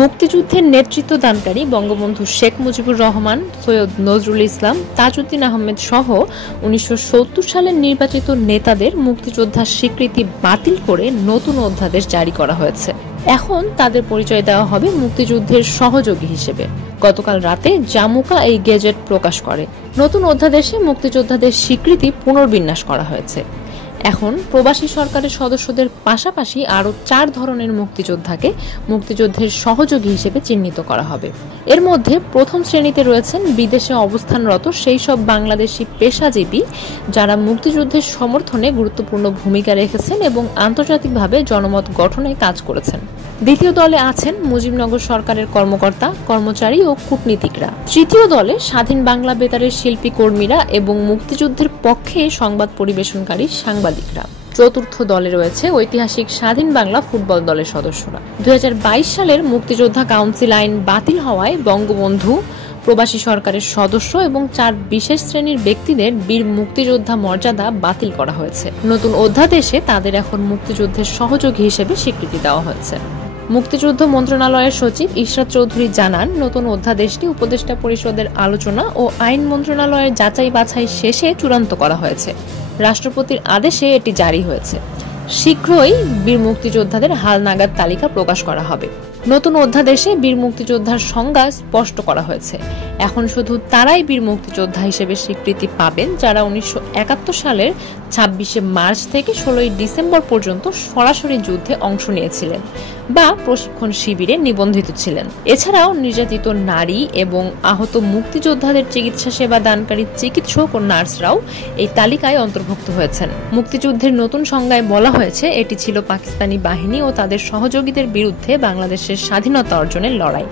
মুক্তিযুদ্ধের নেতৃত্বদানকারী বঙ্গবন্ধু শেখ মুজিবুর রহমান, সৈয়দ নজরুল ইসলাম, তাজউদ্দিন আহমেদ সহ 1970 সালের নির্বাচিত নেতাদের মুক্তিযোদ্ধার স্বীকৃতি বাতিল করে নতুন অধ্যাদেশ জারি করা হয়েছে। এখন তাদের পরিচয় দেওয়া হবে মুক্তিযুদ্ধের সহযোগী হিসেবে। গতকাল রাতে জামুকা এই গেজেট প্রকাশ করে। নতুন অধ্যাদেশে মুক্তিযোদ্ধাদের স্বীকৃতি পুনর্বিন্যাস করা হয়েছে। এখন প্রবাসী সরকারের সদস্যদের পাশাপাশি আরও 4 ধরনের মুক্তিযোদ্ধাকে মুক্তিযুদ্ধের সহযোগী হিসেবে চিহ্নিত করা হবে। এর মধ্যে প্রথম শ্রেণীতে রয়েছেন বিদেশে অবস্থানরত সেই সব বাংলাদেশি পেশাজীবী যারা মুক্তিযুদ্ধের সমর্থনে গুরুত্বপূর্ণ ভূমিকা রেখেছেন এবং আন্তর্জাতিকভাবে জনমত গঠনে কাজ করেছেন। দ্বিতীয় দলে আছেন মুজিবনগর সরকারের কর্মকর্তা, কর্মচারী ও কূটনীতিকরা। তৃতীয় দলে স্বাধীন বাংলা বেতারের শিল্পী কর্মীরা এবং মুক্তিযুদ্ধের পক্ষে সংবাদ পরিবেশনকারী সাংবাদিকরা। চতুর্থ দলে রয়েছে ঐতিহাসিক স্বাধীন বাংলা ফুটবল দলের সদস্যরা। 2022 সালের মুক্তিযোদ্ধা কাউন্সিল আইন বাতিল হওয়ায় বঙ্গবন্ধু, প্রবাসী সরকারের সদস্য এবং 4 বিশেষ শ্রেণীর ব্যক্তিদের বীর মুক্তিযোদ্ধা মর্যাদা বাতিল করা হয়েছে। নতুন অধ্যাদেশে তাদের এখন মুক্তিযুদ্ধের সহযোগী হিসেবে স্বীকৃতি দেওয়া হচ্ছে। মুক্তিযুদ্ধ মন্ত্রণালয়ের সচিব ইশরাত চৌধুরী জানান, নতুন অধ্যাদেশটি উপদেষ্টা পরিষদের আলোচনা ও আইন মন্ত্রণালয়ের যাচাই বাছাই শেষে চূড়ান্ত করা হয়েছে। রাষ্ট্রপতির আদেশে এটি জারি হয়েছে। শীঘ্রই বীর মুক্তিযোদ্ধাদের হালনাগাদ তালিকা প্রকাশ করা হবে। নতুন অধ্যাদেশে বীর মুক্তিযোদ্ধার সংজ্ঞা স্পষ্ট করা হয়েছে। এখন শুধু তারাই বীর মুক্তিযোদ্ধা হিসেবে স্বীকৃতি পাবেন যারা 1971 সালের 26শে মার্চ থেকে 16ই ডিসেম্বর পর্যন্ত সরাসরি যুদ্ধে অংশ নিয়েছিলেন বা প্রশিক্ষণ শিবিরে নিবন্ধিত ছিলেন। এছাড়াও নির্যাতিত নারী এবং আহত মুক্তিযোদ্ধাদের চিকিৎসা সেবা দানকারী চিকিৎসক ও নার্সরাও এই তালিকায় অন্তর্ভুক্ত হয়েছেন। মুক্তিযুদ্ধের নতুন সংজ্ঞায় বলা হয়েছে, এটি ছিল পাকিস্তানি বাহিনী ও তাদের সহযোগীদের বিরুদ্ধে বাংলাদেশের স্বাধীনতা অর্জনের লড়াই।